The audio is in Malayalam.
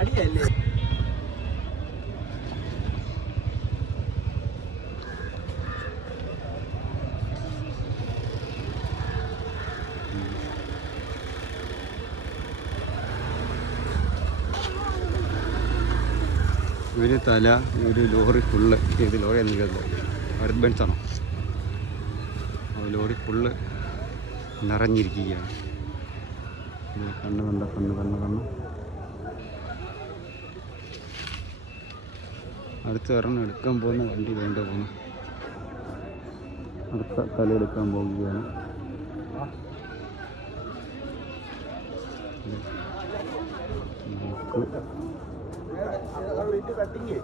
അടിയല്ലേ ഒരു തല ഒരു ലോറി ഫുള്ള് ഏത് ലോറി എന്നുള്ളത് ഭാരത് ബെൻസ് ആണോ ലോറി ഫുള്ള് നിറഞ്ഞിരിക്കുകയാണ്. കണ്ണ് അടുത്ത ഒരെണ്ണം എടുക്കാൻ പോകുന്ന വണ്ടി വേണ്ട പോകുന്നു. അടുത്ത തല എടുക്കാൻ പോവുകയാണ്. കട്ടിങ്